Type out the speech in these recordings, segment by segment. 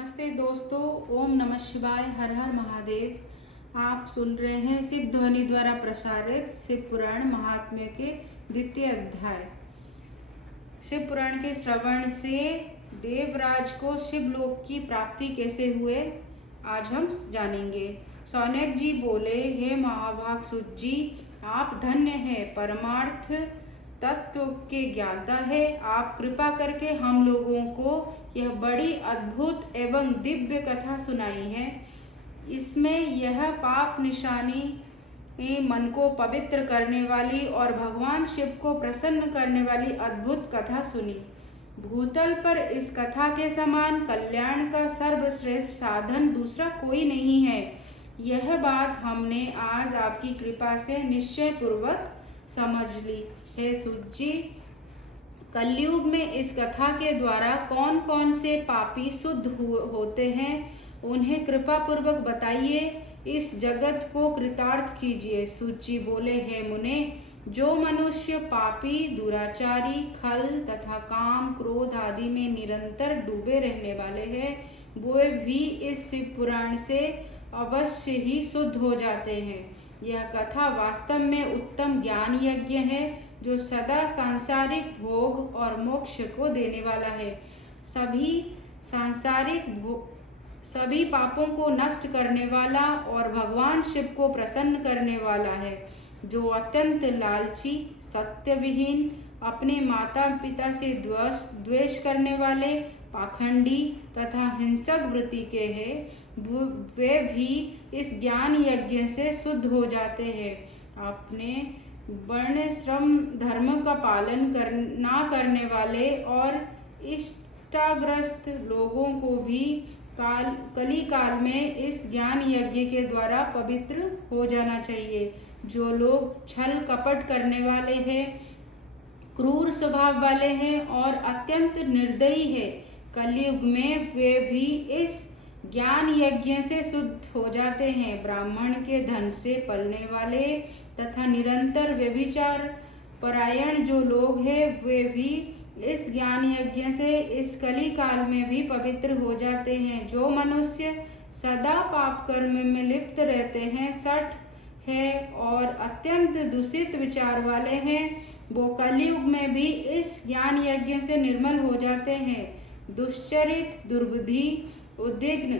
नमस्ते दोस्तों, ओम नमः शिवाय, हर हर महादेव। आप सुन रहे हैं शिव ध्वनि द्वारा प्रसारित शिव पुराण महात्म्य के द्वितीय अध्याय। शिव पुराण के श्रवण से देवराज को शिवलोक की प्राप्ति कैसे हुए, आज हम जानेंगे। सौनक जी बोले, हे महाभाग सुत जी, आप धन्य हैं, परमार्थ तत्व के ज्ञाता है। आप कृपा करके हम लोगों को यह बड़ी अद्भुत एवं दिव्य कथा सुनाई है। इसमें यह पाप निशानी मन को पवित्र करने वाली और भगवान शिव को प्रसन्न करने वाली अद्भुत कथा सुनी। भूतल पर इस कथा के समान कल्याण का सर्वश्रेष्ठ साधन दूसरा कोई नहीं है। यह बात हमने आज आपकी कृपा से निश्चय पूर्वक समझ ली। हे सुत जी, कलयुग में इस कथा के द्वारा कौन कौन से पापी शुद्ध होते हैं, उन्हें कृपा पूर्वक बताइए, इस जगत को कृतार्थ कीजिए। सुत जी बोले, हे मुने, जो मनुष्य पापी, दुराचारी, खल तथा काम, क्रोध आदि में निरंतर डूबे रहने वाले हैं, वे भी इस शिव पुराण से अवश्य ही शुद्ध हो जाते हैं। यह कथा वास्तव में उत्तम ज्ञान यज्ञ है, जो सदा सांसारिक भोग और मोक्ष को देने वाला है। सभी पापों को नष्ट करने वाला और भगवान शिव को प्रसन्न करने वाला है। जो अत्यंत लालची, सत्यविहीन, अपने माता पिता से द्वेष करने वाले, पाखंडी तथा हिंसक वृत्ति के हैं, वे भी इस ज्ञान यज्ञ से शुद्ध हो जाते हैं। अपने वर्ण श्रम धर्म का पालन ना करने वाले और इष्टाग्रस्त लोगों को भी कली काल में इस ज्ञान यज्ञ के द्वारा पवित्र हो जाना चाहिए। जो लोग छल कपट करने वाले हैं, क्रूर स्वभाव वाले हैं और अत्यंत निर्दयी है, कलयुग में वे भी इस ज्ञान यज्ञ से शुद्ध हो जाते हैं। ब्राह्मण के धन से पलने वाले तथा निरंतर व्यभिचार परायण जो लोग हैं, वे भी इस ज्ञान यज्ञ से इस कली काल में भी पवित्र हो जाते हैं। जो मनुष्य सदा पाप कर्म में लिप्त रहते हैं, सठ है और अत्यंत दूषित विचार वाले हैं, वो कलयुग में भी इस ज्ञान यज्ञ से निर्मल हो जाते हैं। दुश्चरित, दुर्बुद्धि, उद्विग्न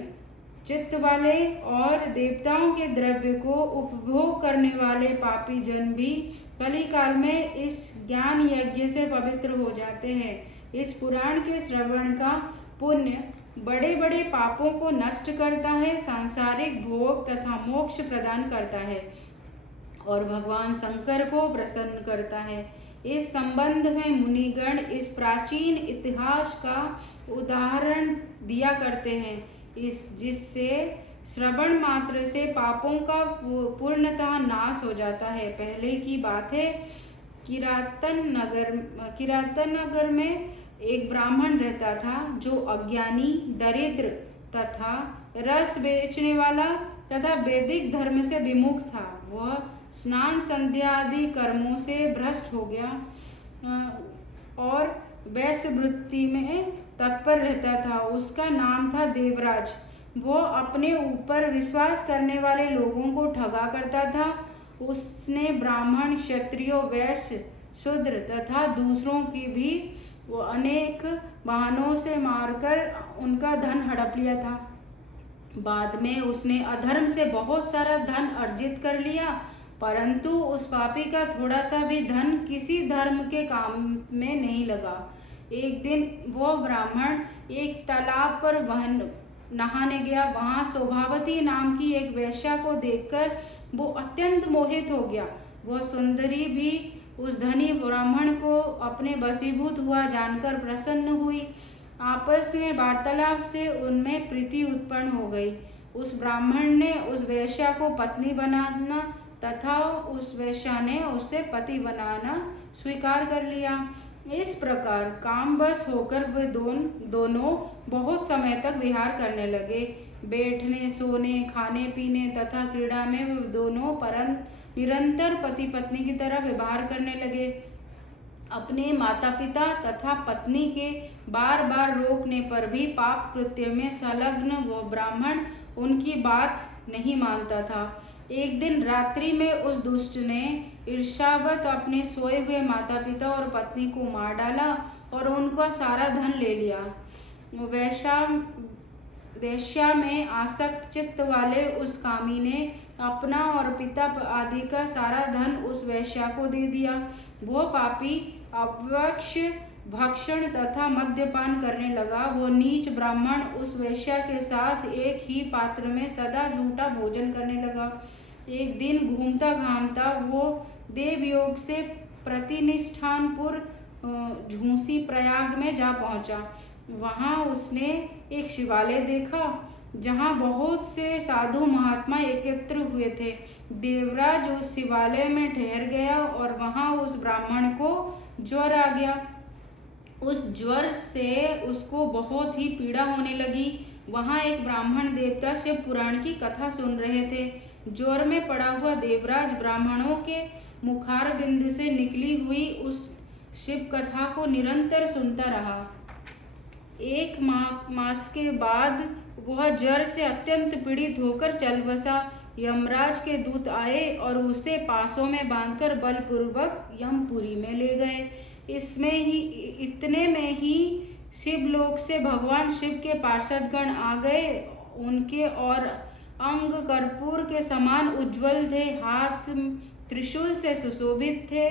चित्त वाले और देवताओं के द्रव्य को उपभोग करने वाले पापी जन भी कली काल में इस ज्ञान यज्ञ से पवित्र हो जाते हैं। इस पुराण के श्रवण का पुण्य बड़े बड़े पापों को नष्ट करता है, सांसारिक भोग तथा मोक्ष प्रदान करता है और भगवान शंकर को प्रसन्न करता है। इस संबंध में मुनिगण इस प्राचीन इतिहास का उदाहरण दिया करते हैं, जिससे श्रवण मात्र से पापों का पूर्णतः नाश हो जाता है। पहले की बात है, किरातन नगर में एक ब्राह्मण रहता था, जो अज्ञानी, दरिद्र तथा रस बेचने वाला तथा वैदिक धर्म से विमुख था। वह स्नान संध्या आदि कर्मों से भ्रष्ट हो गया और वैश्य वृत्ति में तत्पर रहता था। उसका नाम था देवराज। वो अपने ऊपर विश्वास करने वाले लोगों को ठगा करता था। उसने ब्राह्मण, क्षत्रियों, वैश्य, शूद्र तथा दूसरों की भी वो अनेक बहानों से मारकर उनका धन हड़प लिया था। बाद में उसने अधर्म से बहुत सारा धन अर्जित कर लिया, परंतु उस पापी का थोड़ा सा भी धन किसी धर्म के काम में नहीं लगा। एक दिन वो ब्राह्मण एक तालाब पर नहाने गया। वहां शोभावती नाम की एक वेश्या को देखकर वो अत्यंत मोहित हो गया। वह सुंदरी भी उस धनी ब्राह्मण को अपने वशीभूत हुआ जानकर प्रसन्न हुई। आपस में वार्तालाप से उनमें प्रीति उत्पन्न हो गई। उस ब्राह्मण ने उस वेश्या को पत्नी बनाना तथा उस वेश्या ने उससे पति बनाना स्वीकार कर लिया। इस प्रकार कामवश होकर वे दोनों बहुत समय तक विहार करने लगे। बैठने, सोने, खाने पीने तथा क्रीड़ा में वे दोनों निरंतर पति पत्नी की तरह व्यवहार करने लगे। अपने माता पिता तथा पत्नी के बार बार रोकने पर भी पाप कृत्य में संलग्न वो ब्राह्मण उनकी बात नहीं मानता था। एक दिन रात्रि में उस दुष्ट ने ईर्ष्यावश अपने सोए हुए माता पिता और पत्नी को मार डाला और उनका सारा धन ले लिया। वेश्या में आसक्त चित्त वाले उस कामी ने अपना और पिता आदि का सारा धन उस वेश्या को दे दिया। वो पापी अवक्ष भक्षण तथा मद्यपान करने लगा। वो नीच ब्राह्मण उस वेश्या के साथ एक ही पात्र में सदा झूठा भोजन करने लगा। एक दिन घूमता घामता वो देवयोग से प्रतिनिष्ठानपुर झूसी प्रयाग में जा पहुंचा। वहां उसने एक शिवालय देखा जहां बहुत से साधु महात्मा एकत्र हुए थे। देवराज उस शिवालय में ठहर गया और वहां उस ब्राह्मण को ज्वर आ गया। उस ज्वर से उसको बहुत ही पीड़ा होने लगी। वहां एक ब्राह्मण देवता शिव पुराण की कथा सुन रहे थे। ज्वर में पड़ा हुआ देवराज ब्राह्मणों के मुखारबिंद से निकली हुई उस शिव कथा को निरंतर सुनता रहा। एक मास के बाद वह ज्वर से अत्यंत पीड़ित होकर चल बसा। यमराज के दूत आए और उसे पासों में बांधकर बलपूर्वक यमपुरी में ले गए। इतने में ही शिवलोक से भगवान शिव के पार्षदगण आ गए। उनके और अंग कर्पूर के समान उज्ज्वल थे, हाथ त्रिशूल से सुशोभित थे।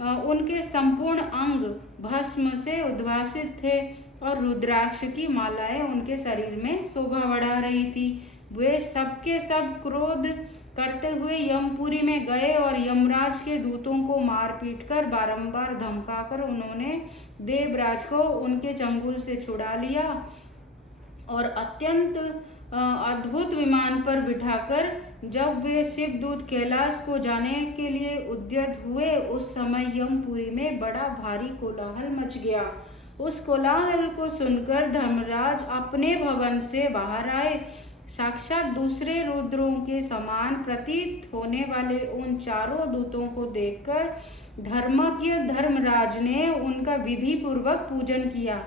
उनके संपूर्ण अंग भस्म से उद्भासित थे और रुद्राक्ष की मालाएं उनके शरीर में शोभा बढ़ा रही थी। वे सबके सब क्रोध करते हुए यमपुरी में गए और यमराज के दूतों को मार पीट कर बारंबार धमकाकर उन्होंने देवराज को उनके चंगुल से छुड़ा लिया और अत्यंत अद्भुत विमान पर बिठाकर जब वे शिवदूत कैलाश को जाने के लिए उद्यत हुए, उस समय यमपुरी में बड़ा भारी कोलाहल मच गया। उस कोलाहल को सुनकर धर्मराज अपने भवन से बाहर आए। साक्षात दूसरे रुद्रों के समान प्रतीत होने वाले उन चारों दूतों को देखकर धर्मज्ञ धर्मराज ने उनका विधि पूर्वक पूजन किया।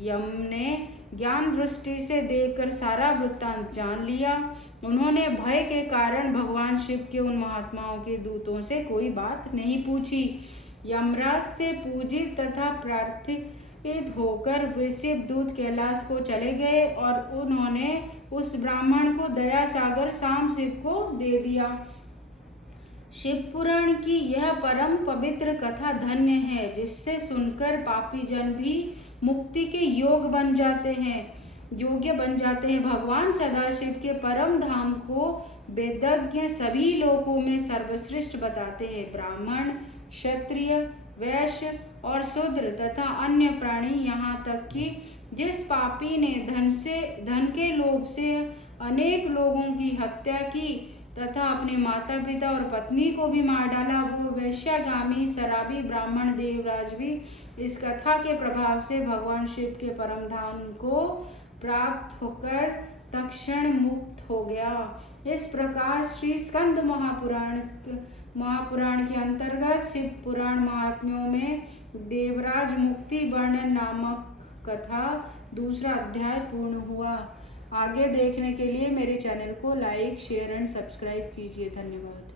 यम ने ज्ञान दृष्टि से देखकर सारा वृत्तांत जान लिया। उन्होंने भय के कारण भगवान शिव के उन महात्माओं के दूतों से कोई बात नहीं पूछी। यमराज से पूजित तथा प्रार्थित होकर वे शिवदूत कैलाश को चले गए और उन्होंने उस ब्राह्मण को दया सागर शाम शिव को दे दिया। शिव पुराण की यह परम पवित्र कथा धन्य है, जिससे सुनकर पापी जन भी मुक्ति के योग्य बन जाते हैं। भगवान सदाशिव के परम धाम को वेदज्ञ सभी लोकों में सर्वश्रेष्ठ बताते हैं। ब्राह्मण, क्षत्रिय, वैश्य और शूद्र तथा अन्य प्राणी, यहाँ तक कि जिस पापी ने धन के लोभ से अनेक लोगों की हत्या की तथा अपने माता पिता और पत्नी को भी मार डाला, वो वैश्यागामी शराबी ब्राह्मण देवराज भी इस कथा के प्रभाव से भगवान शिव के परम धाम को प्राप्त होकर तत्क्षण मुक्त हो गया। इस प्रकार श्री स्कंद महापुराण के अंतर्गत शिव पुराण महात्म्यों में देवराज मुक्ति वर्णन नामक कथा दूसरा अध्याय पूर्ण हुआ। आगे देखने के लिए मेरे चैनल को लाइक, शेयर एंड सब्सक्राइब कीजिए। धन्यवाद।